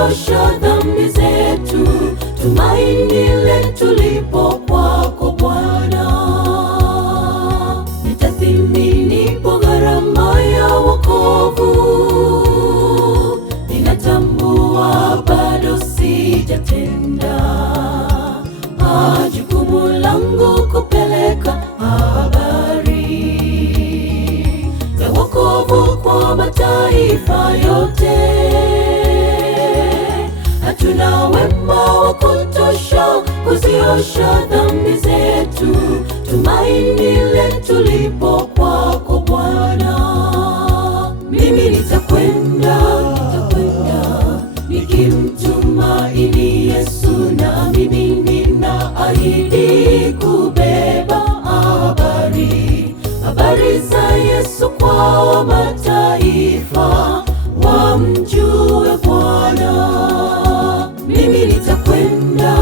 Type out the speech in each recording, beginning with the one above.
kuziosha dhambi zetu. Tumaini letu lipo kwako Bwana. Nitathiminipo gharama ya wokovu, ninatambua bado sijatenda jukumu langu kupeleka habari ya wokovu kwa mataifa yote. Hatuna wema wa kutosha kuziosha dhambi zetu. Tumaini letu lipo kwako Bwana. Mimi nitakwenda nikimtumaini Yesu, na mimi ninaahidi kubeba habari za Yesu kwa mataifa wamjue Bwana. Mimi nitakwenda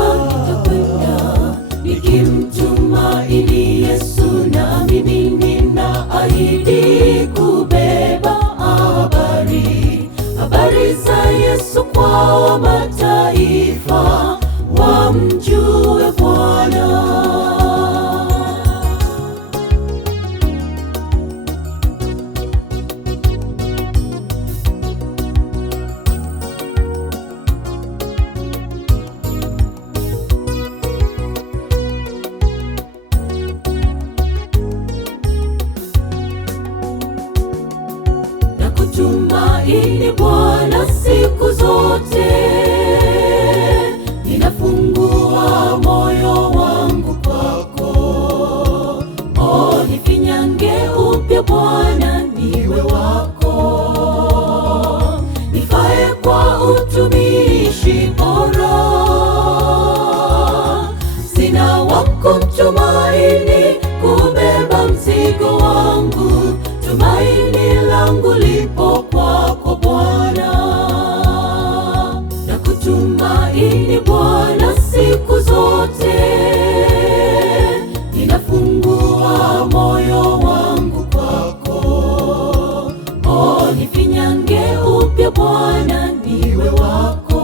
nikimtumaini Yesu, na mimi ninaahidi kubeba habari za Yesu kwa mataifa wamjue Bwana. Tumaini Bwana siku zote, ninafungua moyo wangu kwako. Nifinyange upya Bwana, niwe wako, nifae kwa utumishi bora. Sina wa kumtumaini kubeba mzigo wangu. Tumaini langu lipo kwako Bwana. Na kutumaini Bwana siku zote, ninafungua moyo wangu kwako. Nifinyange upya Bwana, niwe wako,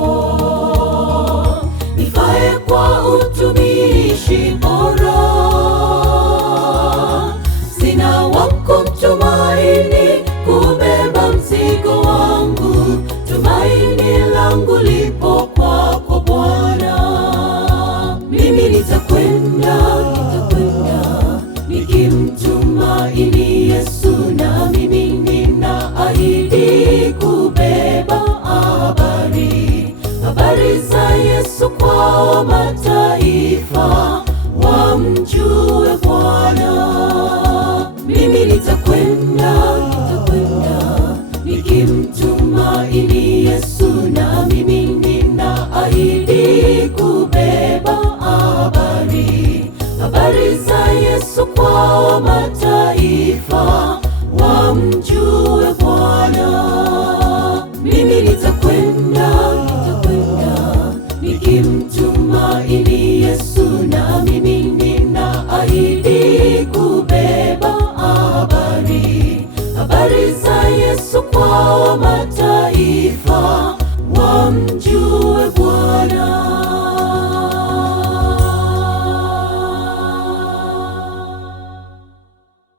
nifae kwa utumishi bora. Sina wa kumtumaini kubeba mzigo wangu. Tumaini langu lipo kwako Bwana. Mimi nitakwenda nikimtumaini Yesu, na mimi ninaahidi kubeba habari za Yesu kwa mataifa wamjue Bwana. Mimi nitakwenda nikimtumaini Yesu, na mimi ninaahidi kubeba habari za Yesu kwa mataifa wamjue Bwana. Mimi nitakwenda nikimtumaini Yesu, na mimi ninaahidi kubeba habari za Yesu kwa mataifa